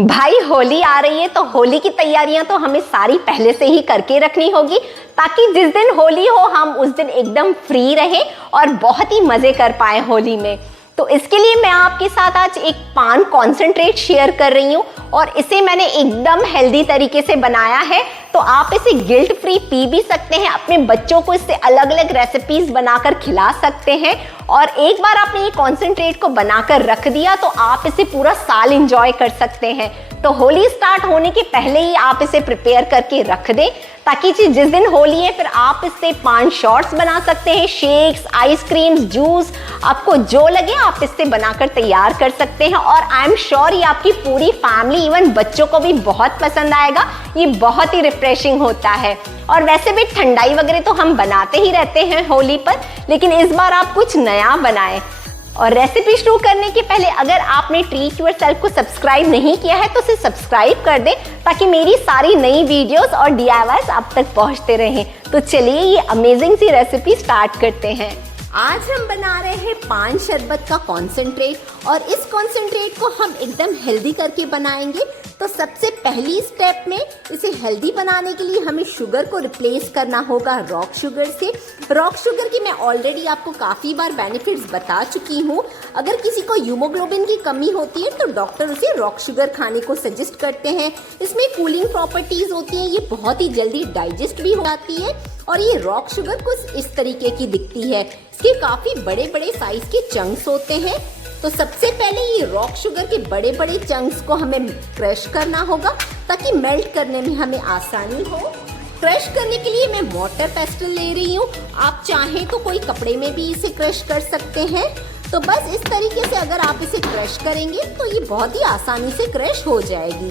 भाई होली आ रही है तो होली की तैयारियां तो हमें सारी पहले से ही करके रखनी होगी, ताकि जिस दिन होली हो हम उस दिन एकदम फ्री रहें और बहुत ही मजे कर पाए होली में। तो इसके लिए मैं आपके साथ आज एक पान कॉन्सेंट्रेट शेयर कर रही हूँ और इसे मैंने एकदम हेल्दी तरीके से बनाया है। तो आप इसे गिल्ट फ्री पी भी सकते हैं, अपने बच्चों को इससे अलग अलग रेसिपीज बनाकर खिला सकते हैं। और एक बार आपने ये कॉन्सेंट्रेट को बनाकर रख दिया तो आप इसे पूरा साल एंजॉय कर सकते हैं। तो होली स्टार्ट होने के पहले ही आप इसे प्रिपेयर करके रख दें, ताकि जिस दिन होली है फिर आप इससे पान शॉट्स बना सकते हैं, शेक्स, आइसक्रीम्स, जूस, आपको जो लगे आप इससे बनाकर तैयार कर सकते हैं। और आई एम श्योर ये आपकी पूरी फैमिली इवन बच्चों को भी बहुत पसंद आएगा। ये बहुत ही रिफ्रेशिंग होता है। और वैसे भी ठंडाई वगैरह तो हम बनाते ही रहते हैं होली पर, लेकिन इस बार आप कुछ नया बनाएं। और रेसिपी शुरू करने के पहले अगर आपने ट्रीट योरसेल्फ को सब्सक्राइब नहीं किया है तो इसे सब्सक्राइब कर दें, ताकि मेरी सारी नई वीडियोस और DIYs आप तक पहुंचते रहें। तो चलिए ये अमेजिंग सी रेसिपी स्टार्ट करते हैं। आज हम बना रहे हैं पान शरबत का कॉन्सेंट्रेट, और इस कॉन्सेंट्रेट को हम एकदम हेल्दी करके बनाएंगे। तो सबसे पहली स्टेप में इसे हेल्दी बनाने के लिए हमें शुगर को रिप्लेस करना होगा रॉक शुगर से। रॉक शुगर की मैं ऑलरेडी आपको काफ़ी बार बेनिफिट्स बता चुकी हूँ। अगर किसी को हीमोग्लोबिन की कमी होती है तो डॉक्टर उसे रॉक शुगर खाने को सजेस्ट करते हैं। इसमें कूलिंग प्रॉपर्टीज़ होती हैं, ये बहुत ही जल्दी डाइजेस्ट भी हो जाती है। और ये रॉक शुगर कुछ इस तरीके की दिखती है, इसके काफ़ी बड़े बड़े साइज के चंक्स होते हैं। तो सबसे पहले ये रॉक शुगर के बड़े बड़े चंक्स को हमें क्रश करना होगा, ताकि मेल्ट करने में हमें आसानी हो। क्रश करने के लिए मैं वाटर पेस्टल ले रही हूँ, आप चाहें तो कोई कपड़े में भी इसे क्रश कर सकते हैं। तो बस इस तरीके से अगर आप इसे क्रश करेंगे तो ये बहुत ही आसानी से क्रश हो जाएगी।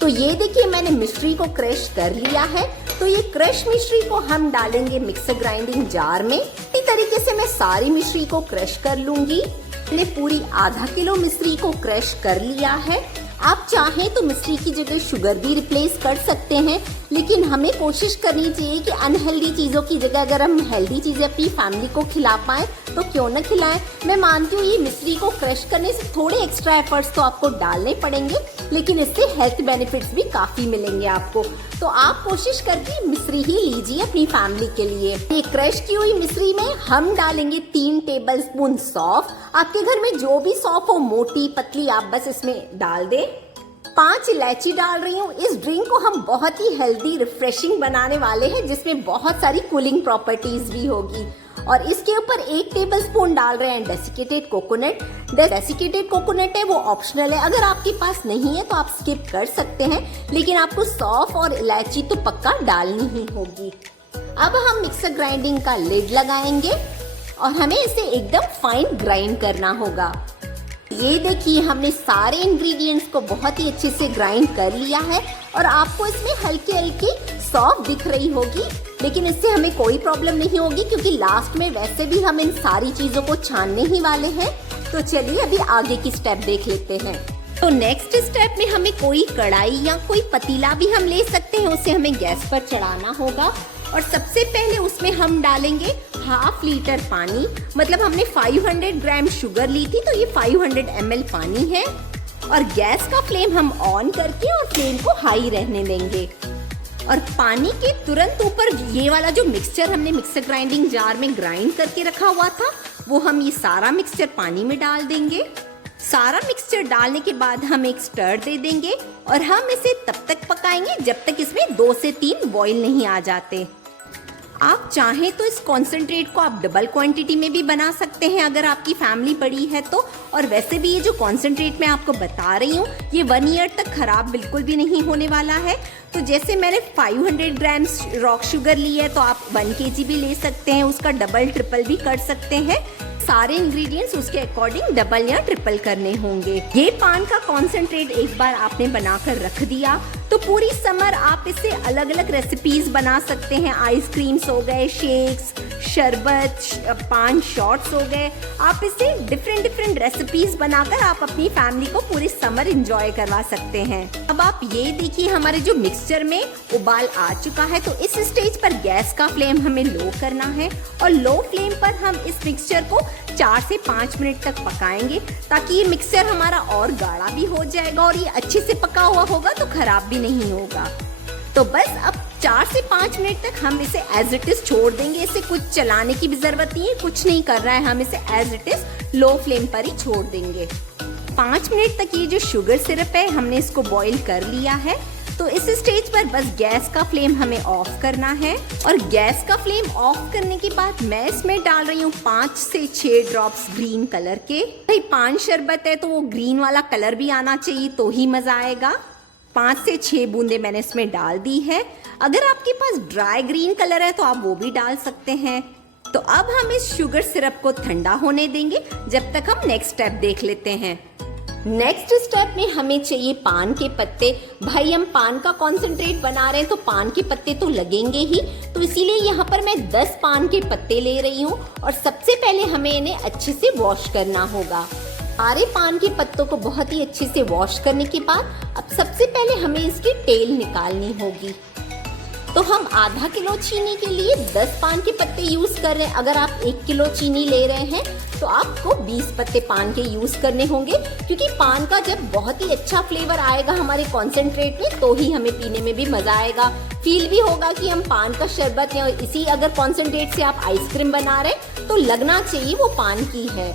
तो ये देखिए मैंने मिश्री को क्रश कर लिया है। तो ये क्रश मिश्री को हम डालेंगे मिक्सर ग्राइंडिंग जार में। इसी तरीके से मैं सारी मिश्री को क्रश कर लूंगी। मैंने पूरी आधा किलो मिश्री को क्रश कर लिया है। आप चाहें तो मिश्री की जगह शुगर भी रिप्लेस कर सकते हैं, लेकिन हमें कोशिश करनी चाहिए कि अनहेल्दी चीज़ों की जगह अगर हम हेल्दी चीज़ें अपनी फैमिली को खिला पाएँ तो क्यों न खिलाएं। मैं मानती हूँ ये मिश्री को क्रश करने से थोड़े एक्स्ट्रा एफर्ट्स तो आपको डालने पड़ेंगे, लेकिन इससे हेल्थ बेनिफिट्स भी काफ़ी मिलेंगे आपको। तो आप कोशिश करके मिश्री ही लीजिए अपनी फैमिली के लिए। ये क्रश की हुई मिश्री में हम डालेंगे 3 टेबल स्पून सौंफ। आपके घर में जो भी सौंफ हो, मोटी पतली, आप बस इसमें डाल दें। 5 इलायची डाल रही हूँ। इस ड्रिंक को हम बहुत ही हेल्दी रिफ्रेशिंग बनाने वाले हैं, जिसमें बहुत सारी कूलिंग प्रॉपर्टीज भी होगी। और इसके ऊपर 1 टेबल स्पून डाल रहे हैं डेसिकेटेड कोकोनट। डेसिकेटेड कोकोनट है वो ऑप्शनल है, अगर आपके पास नहीं है तो आप स्किप कर सकते हैं, लेकिन आपको सौंफ और इलायची तो पक्का डालनी ही होगी। अब हम मिक्सर ग्राइंडिंग का लिड लगाएंगे और हमें इसे एकदम फाइन ग्राइंड करना होगा। ये देखिए हमने सारे इंग्रेडिएंट्स को बहुत ही अच्छे से ग्राइंड कर लिया है, और आपको इसमें हल्की हल्की सौंफ दिख रही होगी, लेकिन इससे हमें कोई प्रॉब्लम नहीं होगी, क्योंकि लास्ट में वैसे भी हम इन सारी चीज़ों को छानने ही वाले हैं। तो चलिए अभी आगे की स्टेप देख लेते हैं। तो नेक्स्ट स्टेप में हमें कोई कढ़ाई या कोई पतीला भी हम ले सकते हैं, उसे हमें गैस पर चढ़ाना होगा। और सबसे पहले उसमें हम डालेंगे 1/2 लीटर पानी। मतलब हमने 500 ग्राम शुगर ली थी, तो ये 500 ml पानी है। और गैस का फ्लेम हम ऑन करके और फ्लेम को हाई रहने देंगे। और पानी के तुरंत ऊपर ये वाला जो मिक्सचर हमने मिक्सर ग्राइंडिंग जार में ग्राइंड करके रखा हुआ था, वो हम ये सारा मिक्सचर पानी में डाल देंगे। सारा मिक्सचर डालने के बाद हम एक स्टर दे देंगे, और हम इसे तब तक पकाएंगे जब तक इसमें 2 से 3 बॉईल नहीं आ जाते। आप चाहें तो इस कॉन्सेंट्रेट को आप डबल क्वांटिटी में भी बना सकते हैं, अगर आपकी फैमिली बड़ी है तो। और वैसे भी ये जो कॉन्सेंट्रेट मैं आपको बता रही हूँ ये 1 ईयर तक खराब बिल्कुल भी नहीं होने वाला है। तो जैसे मैंने 500 ग्राम रॉक शुगर ली है, तो आप 1 kg भी ले सकते हैं, उसका डबल ट्रिपल भी कर सकते हैं। सारे इंग्रेडिएंट्स उसके अकॉर्डिंग डबल या ट्रिपल करने होंगे। ये पान का कॉन्सेंट्रेट एक बार आपने बनाकर रख दिया तो तो पूरी समर आप इससे अलग अलग रेसिपीज बना सकते हैं। आइसक्रीम्स हो गए, शेक्स, शरबत, पान शॉट्स हो गए। आप इससे डिफरेंट रेसिपीज बनाकर आप अपनी फैमिली को पूरी समर एंजॉय करवा सकते हैं। अब आप ये देखिए, हमारे जो मिक्सचर में उबाल आ चुका है। तो इस स्टेज पर गैस का फ्लेम हमें लो करना है और लो फ्लेम पर हम इस मिक्सचर को 4 से 5 मिनट तक पकाएंगे, ताकि ये मिक्सचर हमारा और गाढ़ा भी हो जाएगा और ये अच्छे से पका हुआ होगा तो खराब भी नहीं होगा। तो बस अब 4 से 5 मिनट तक हम इसे एज इट इज छोड़ देंगे। इसे कुछ चलाने की भी जरूरत नहीं है, कुछ नहीं कर रहा है, हम इसे as it is low flame पर ही छोड़ देंगे। 5 मिनट तक ये जो शुगर सिरप है हमने इसको बॉईल कर लिया है। तो इस स्टेज पर बस गैस का फ्लेम हमें ऑफ करना है और गैस का फ्लेम ऑफ करने के बाद मैं इसमें डाल रही हूँ 5 से 6 ड्रॉप्स ग्रीन कलर के। भाई पान शरबत है तो वो ग्रीन वाला कलर भी आना चाहिए तो ही मजा आएगा। 5 से 6 बूंदे मैंने इसमें डाल दी है। अगर आपके पास ड्राई ग्रीन कलर है तो आप वो भी डाल सकते हैं। तो अब हम इस शुगर सिरप को ठंडा होने देंगे जब तक हम नेक्स्ट स्टेप देख लेते हैं। नेक्स्ट स्टेप में हमें चाहिए पान के पत्ते। भाई हम पान का कॉन्सेंट्रेट बना रहे हैं तो पान के पत्ते तो लगेंगे ही, तो इसीलिए यहाँ पर मैं 10 पान के पत्ते ले रही हूँ और सबसे पहले हमें इन्हें अच्छे से वॉश करना होगा। सारे पान के पत्तों को बहुत ही अच्छे से वॉश करने के बाद अब सबसे पहले हमें इसकी टेल निकालनी होगी। तो हम आधा किलो चीनी के लिए 10 पान के पत्ते यूज कर रहे हैं। अगर आप 1 किलो चीनी ले रहे हैं तो आपको 20 पत्ते पान के यूज करने होंगे, क्योंकि पान का जब बहुत ही अच्छा फ्लेवर आएगा हमारे कॉन्सेंट्रेट में तो ही हमें पीने में भी मजा आएगा। फील भी होगा कि हम पान का शरबत या इसी अगर कॉन्सेंट्रेट से आप आइसक्रीम बना रहे तो लगना चाहिए वो पान की है।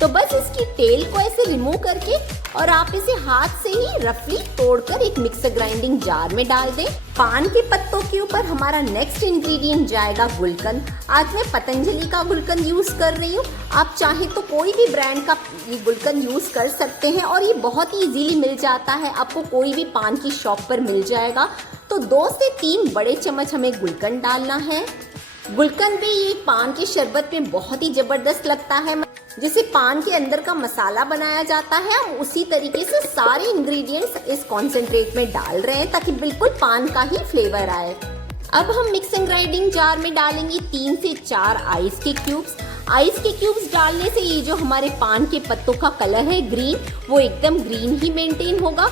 तो बस इसकी टेल को ऐसे रिमूव करके और आप इसे हाथ से ही रफली तोड़कर एक मिक्सर ग्राइंडिंग जार में डाल दें। पान के पत्तों के ऊपर हमारा नेक्स्ट इंग्रेडिएंट जाएगा गुलकंद। आज मैं पतंजलि का गुलकंद यूज कर रही हूँ। आप चाहे तो कोई भी ब्रांड का ये गुलकंद यूज कर सकते हैं और ये बहुत ही इजीली मिल जाता है, आपको कोई भी पान की शॉप पर मिल जाएगा। तो 2 से 3 बड़े चम्मच हमें गुलकंद डालना है। गुलकंद भी ये पान के शरबत में बहुत ही जबरदस्त लगता है। जैसे पान के अंदर का मसाला बनाया जाता है, हम उसी तरीके से सारे इंग्रेडिएंट्स इस कॉन्सेंट्रेट में डाल रहे हैं ताकि बिल्कुल पान का ही फ्लेवर आए। अब हम मिक्सिंग ग्राइंडिंग जार में डालेंगे 3 से 4 आइस के क्यूब्स। आइस के क्यूब्स डालने से ये जो हमारे पान के पत्तों का कलर है ग्रीन, वो एकदम ग्रीन ही मेंटेन होगा,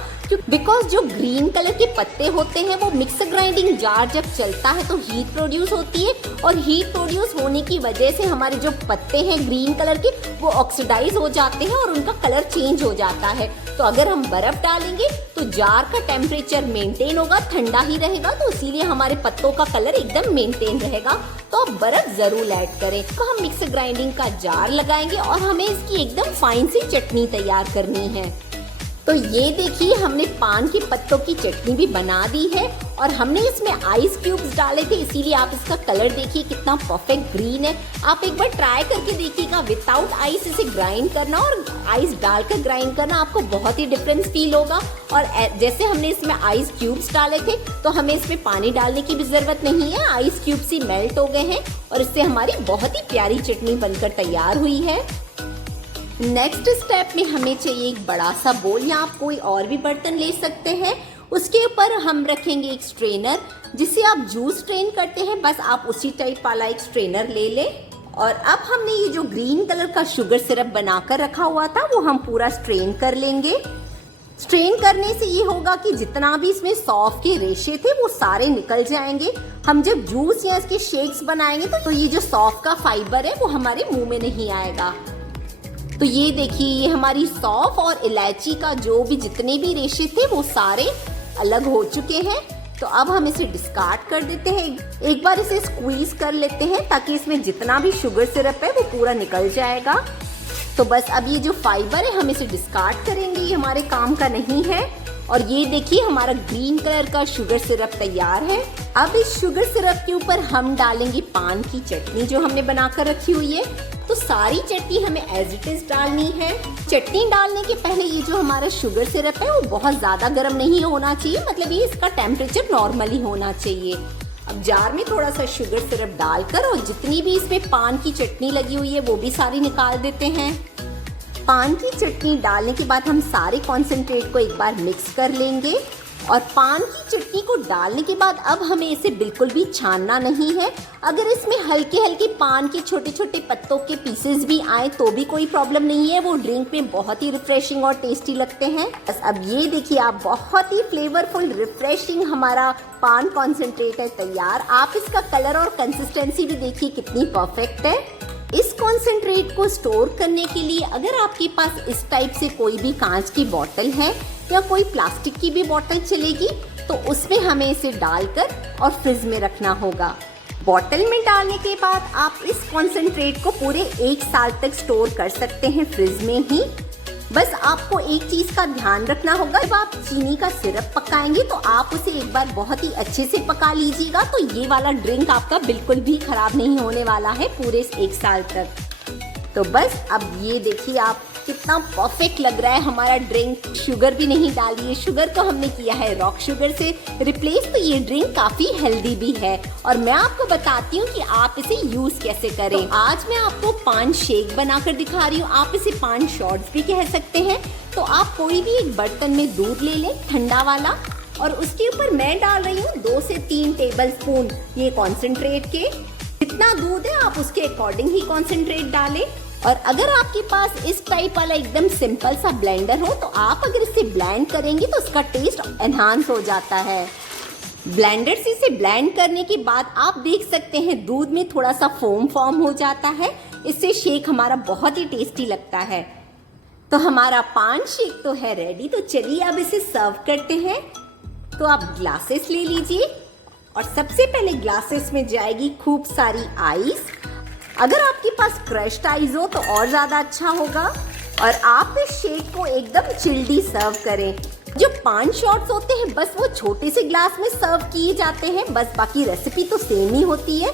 बिकॉज जो ग्रीन कलर के पत्ते होते हैं वो मिक्सर ग्राइंडिंग जार जब चलता है तो हीट प्रोड्यूस होती है और हीट प्रोड्यूस होने की वजह से हमारे जो पत्ते हैं ग्रीन कलर के वो ऑक्सीडाइज हो जाते हैं और उनका कलर चेंज हो जाता है। तो अगर हम बर्फ डालेंगे तो जार का टेम्परेचर मेंटेन होगा, ठंडा ही रहेगा, तो इसीलिए हमारे पत्तों का कलर एकदम मेंटेन रहेगा। तो आप बर्फ जरूर ऐड करें। तो हम मिक्सर ग्राइंडिंग का जार लगाएंगे और हमें इसकी एकदम फाइन सी चटनी तैयार करनी है। तो ये देखिए हमने पान के पत्तों की चटनी भी बना दी है और हमने इसमें आइस क्यूब्स डाले थे, इसीलिए आप इसका कलर देखिए कितना परफेक्ट ग्रीन है। आप एक बार ट्राई करके देखिएगा विदाउट आइस इसे ग्राइंड करना और आइस डालकर ग्राइंड करना, आपको बहुत ही डिफरेंस फील होगा। और जैसे हमने इसमें आइस क्यूब्स डाले थे तो हमें इसमें पानी डालने की भी जरूरत नहीं है, आइस क्यूब्स ही मेल्ट हो गए हैं और इससे हमारी बहुत ही प्यारी चटनी बनकर तैयार हुई है। नेक्स्ट स्टेप में हमें चाहिए एक बड़ा सा बोल या आप कोई और भी बर्तन ले सकते हैं। उसके ऊपर हम रखेंगे एक स्ट्रेनर, जिसे आप जूस स्ट्रेन करते हैं, बस आप उसी टाइप वाला एक स्ट्रेनर ले लें। और अब हमने ये जो ग्रीन कलर का शुगर सिरप बनाकर रखा हुआ था वो हम पूरा स्ट्रेन कर लेंगे। स्ट्रेन करने से ये होगा कि जितना भी इसमें सौंफ के रेशे थे वो सारे निकल जाएंगे। हम जब जूस या इसके शेक्स बनाएंगे तो ये जो सौंफ का फाइबर है वो हमारे मुंह में नहीं आएगा। तो ये देखिए ये हमारी सौंफ और इलायची का जो भी जितने भी रेशे थे वो सारे अलग हो चुके हैं। तो अब हम इसे डिस्कार्ड कर देते हैं। एक बार इसे स्क्वीज कर लेते हैं ताकि इसमें जितना भी शुगर सिरप है वो पूरा निकल जाएगा। तो बस अब ये जो फाइबर है हम इसे डिस्कार्ड करेंगे, ये हमारे काम का नहीं है। और ये देखिए हमारा ग्रीन कलर का शुगर सिरप तैयार है। अब इस शुगर सिरप के ऊपर हम डालेंगे पान की चटनी जो हमने बनाकर रखी हुई है। तो सारी चटनी हमें एज इट इज डालनी है। चटनी डालने के पहले ये जो हमारा शुगर सिरप है वो बहुत ज्यादा गर्म नहीं होना चाहिए, मतलब ये इसका टेम्परेचर नॉर्मली होना चाहिए। अब जार में थोड़ा सा शुगर सिरप डालकर और जितनी भी इसमें पान की चटनी लगी हुई है वो भी सारी निकाल देते हैं। पान की चटनी डालने के बाद हम सारे कॉन्सेंट्रेट को एक बार मिक्स कर लेंगे और पान की चटनी को डालने के बाद अब हमें इसे बिल्कुल भी छानना नहीं है। अगर इसमें हल्के हल्के पान के छोटे छोटे पत्तों के पीसेस भी आए तो भी कोई प्रॉब्लम नहीं है, वो ड्रिंक में बहुत ही रिफ्रेशिंग और टेस्टी लगते हैं। बस अब ये देखिए आप, बहुत ही फ्लेवरफुल रिफ्रेशिंग हमारा पान कॉन्सेंट्रेट है तैयार। आप इसका कलर और कंसिस्टेंसी भी देखिए कितनी परफेक्ट है। इस कॉन्सेंट्रेट को स्टोर करने के लिए अगर आपके पास इस टाइप से कोई भी कांच की बोतल है या कोई प्लास्टिक की भी बोतल चलेगी, तो उसमें हमें इसे डालकर और फ्रिज में रखना होगा। बोतल में डालने के बाद आप इस कॉन्सेंट्रेट को पूरे 1 साल तक स्टोर कर सकते हैं फ्रिज में ही। बस आपको एक चीज का ध्यान रखना होगा, जब आप चीनी का सिरप पकाएंगे तो आप उसे एक बार बहुत ही अच्छे से पका लीजिएगा, तो ये वाला ड्रिंक आपका बिल्कुल भी खराब नहीं होने वाला है पूरे 1 साल तक। तो बस अब ये देखिए आप, कितना परफेक्ट लग रहा है हमारा ड्रिंक। शुगर भी नहीं डाली है, शुगर को हमने किया है रॉक शुगर से रिप्लेस, तो ये ड्रिंक काफी हेल्दी भी है। और मैं आपको बताती हूँ कि आप इसे यूज कैसे करें। तो आज मैं आपको पान शेक बनाकर दिखा रही हूँ, आप इसे पान शॉट्स भी कह सकते हैं। तो आप कोई भी एक बर्तन में दूध ले लें ठंडा वाला, और उसके ऊपर मैं डाल रही हूँ 2 से 3 टेबल स्पून ये कॉन्सेंट्रेट के। जितना दूध है आप उसके अकॉर्डिंग ही कॉन्सेंट्रेट डालें। और अगर आपके पास इस टाइप वाला एकदम सिंपल सा ब्लेंडर हो तो आप अगर इसे ब्लेंड करेंगे तो उसका टेस्ट एनहांस हो जाता है। ब्लेंडर से इसे ब्लेंड करने के बाद आप देख सकते हैं दूध में थोड़ा सा फोम फॉर्म हो जाता है, इससे शेक हमारा बहुत ही टेस्टी लगता है। तो हमारा पान शेक तो है रेडी, तो चलिए अब इसे सर्व करते हैं। तो आप ग्लासेस ले लीजिए और सबसे पहले ग्लासेस में जाएगी खूब सारी आइस। अगर आपके पास क्रश्ड आइस हो तो और ज्यादा अच्छा होगा। और आप इस शेक को एकदम चिल्डी सर्व करें। जो पान शॉट्स होते हैं बस वो छोटे से ग्लास में सर्व किए जाते हैं, बस बाकी रेसिपी तो सेम ही होती है।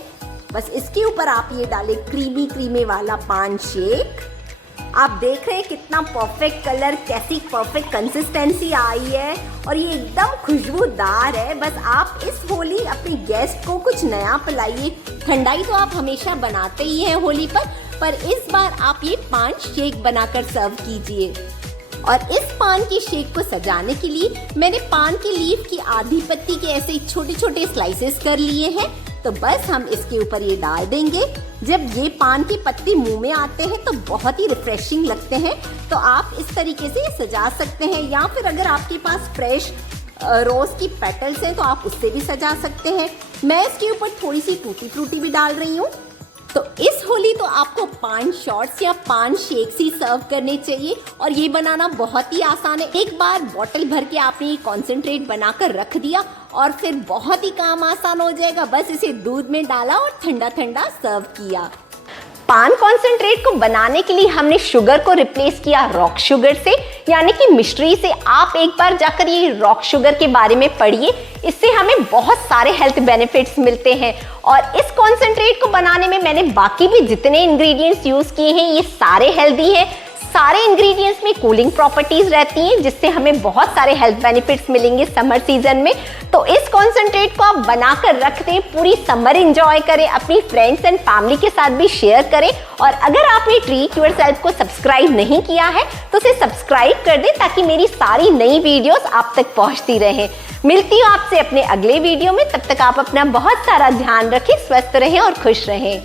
बस इसके ऊपर आप ये डालें क्रीमी क्रीमी वाला पान शेक। आप देख रहे हैं कितना परफेक्ट कलर, कैसी परफेक्ट कंसिस्टेंसी आई है और ये एकदम खुशबूदार है। बस आप इस होली अपने गेस्ट को कुछ नया पिलाइए। ठंडाई तो आप हमेशा बनाते ही हैं होली पर इस बार आप ये पान शेक बनाकर सर्व कीजिए। और इस पान के शेक को सजाने के लिए मैंने पान की लीफ की आधी पत्ती के ऐसे छोटे छोटे स्लाइसेस कर लिए हैं। तो बस हम इसके ऊपर ये डाल देंगे। जब ये पान की पत्ती मुंह में आते हैं तो बहुत ही रिफ्रेशिंग लगते हैं। तो आप इस तरीके से सजा सकते हैं, या फिर अगर आपके पास फ्रेश रोज की पेटल्स हैं तो आप उससे भी सजा सकते हैं। मैं इसके ऊपर थोड़ी सी टूटी फ्रूटी भी डाल रही हूँ। तो इस होली तो आपको पान शॉट्स या पान शेक्स ही सर्व करने चाहिए और ये बनाना बहुत ही आसान है। एक बार बॉटल भर के आपने ये कॉन्सेंट्रेट बनाकर रख दिया और फिर बहुत ही काम आसान हो जाएगा। बस इसे दूध में डाला और ठंडा ठंडा सर्व किया। पान कॉन्सेंट्रेट को बनाने के लिए हमने शुगर को रिप्लेस किया रॉक शुगर से, यानी कि मिश्री से। आप एक बार जाकर ये रॉक शुगर के बारे में पढ़िए, इससे हमें बहुत सारे हेल्थ बेनिफिट्स मिलते हैं। और इस कॉन्सेंट्रेट को बनाने में मैंने बाकी भी जितने इंग्रेडिएंट्स यूज किए हैं ये सारे हेल्दी हैं। सारे इंग्रेडिएंट्स में कूलिंग प्रॉपर्टीज रहती हैं, जिससे हमें बहुत सारे हेल्थ बेनिफिट्स मिलेंगे समर सीजन में। तो इस कॉन्सेंट्रेट को आप बनाकर रख दें, पूरी समर एंजॉय करें, अपनी फ्रेंड्स एंड फैमिली के साथ भी शेयर करें। और अगर आपने ट्रीट योरसेल्फ को सब्सक्राइब नहीं किया है तो उसे सब्सक्राइब कर दें, ताकि मेरी सारी नई वीडियोस आप तक पहुंचती रहें। मिलती हूँ आपसे अपने अगले वीडियो में, तब तक आप अपना बहुत सारा ध्यान रखें, स्वस्थ रहें और खुश रहें।